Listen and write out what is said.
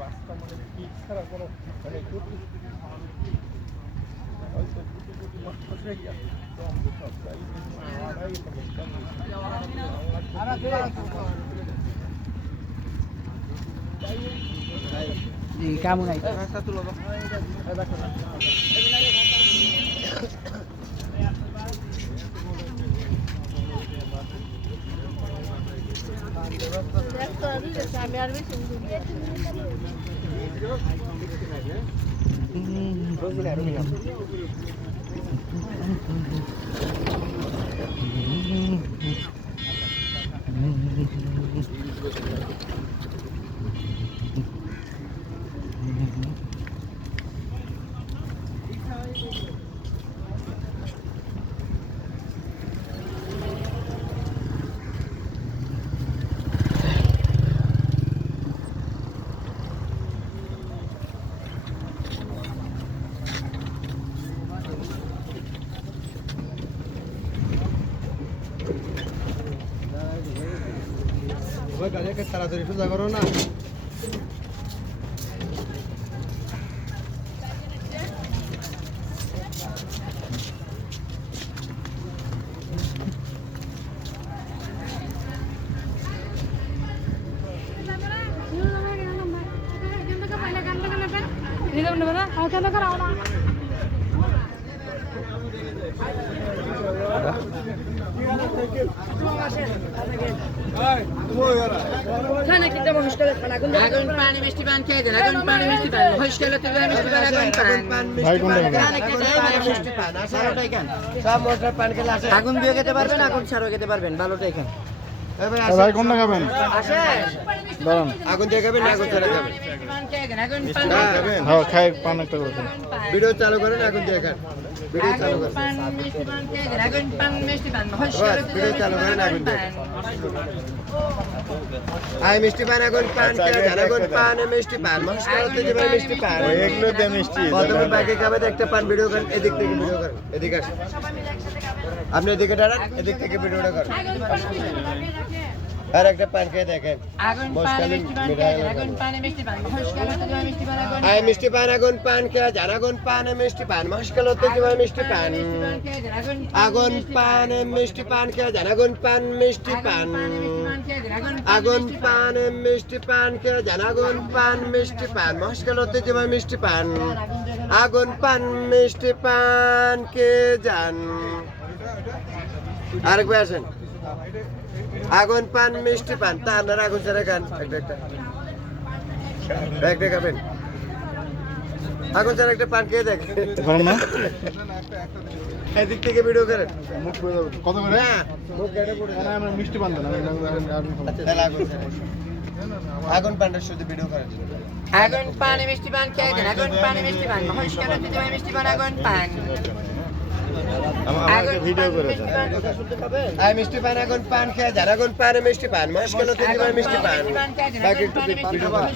রাস্তা মানে কি ছাড়া কোনো মানে kamu naik. satu loh গাড়িকে তাড়াতাড়ি সোজা করো না আগুন পানি মিষ্টি পান খেয়ে দেন আগুন পানি মিষ্টি পান হইস্কেল তো মিষ্টি পান আগুন পান ভাই কোনটা মিষ্টি পান ভালোটা এখান সব মোটর পান খেলে আসে আগুন দিয়ে খেতে পারবেন আগুন ছাড়াও খেতে পারবেন ভালোটা এখান ভাই কোনটা খাবেন? আসে দাঁড়ান। আগুন দিয়ে খাবেন না আগুন ছাড়া খাবেন পান খেয়ে দেন আগুন পান হ্যাঁ খাই পান একটা করে খান। ভিডিও চালু করেন আগুন দিয়ে খান ভিডিও চালু আগুন করেন পান মিষ্টি পান খেয়ে দেন আগুন পান মিষ্টি পান হইস্কেল তো ভিডিও চালু করেন আগুন দিয়ে আই মিষ্টি পান আগুন পান খেয়ে দেন আগুন পান মিষ্টি পান নমস্কার হতে যাবে মিষ্টি পান এগুলো দিয়ে মিষ্টি। প্রথমে ব্যাগে খাবে একটা পান ভিডিও করেন এদিক থেকে ভিডিও করেন এদিকে আসেন আপনি এদিকে দাঁড়ান এদিক থেকে ভিডিওটা করেন আর একটা পান খেয়ে দেখেন আগুন পান মিষ্টি পান খেয়ে দেন আগুন পান মিষ্টি পান হইস্কেল তো মিষ্টি পান আগুন আই মিষ্টি পান আগুন পান খেয়ে দেন আগুন পান মিষ্টি পান নমস্কার হতে যাবে মিষ্টি পান আগুন পান মিষ্টি পান খেয়ে দেন আগুন পান মিষ্টি পান আগুন পান মিষ্টি পান খেয়ে দেন আগুন পান মিষ্টি পান নমস্কার হতে যাবে মিষ্টি পান আগুন পান মিষ্টি পান খেয়ে যান আরেকবার আসেন আগুন পান মিষ্টি পান তা আপনারা আগুন ছাড়া খান একটা খাবেন আগুন ছাড়া একটা পান খেয়ে দেখেন পারেন না? এদিক থেকে ভিডিও করেন মুখ পুরো যাবে। কত করে? না মুখ কেটে পড়ে না, আমরা মিষ্টি পান দেন। আমি তাহলে আগুন ছাড়া আগুন পানটা শুধু ভিডিও করেন আগুন পানি মিষ্টি পান খেয়ে দেন আগুন পানি মিষ্টি পান হইস্কেল তো মিষ্টি পান আগুন পান আমাকে ভিডিও করে দেন। আই মিষ্টি পান আগুন পান খেয়ে যান আগুন পান মিষ্টি পান মস্কলো থেকে মিষ্টি পান বাকি একটু ভিডিও করেন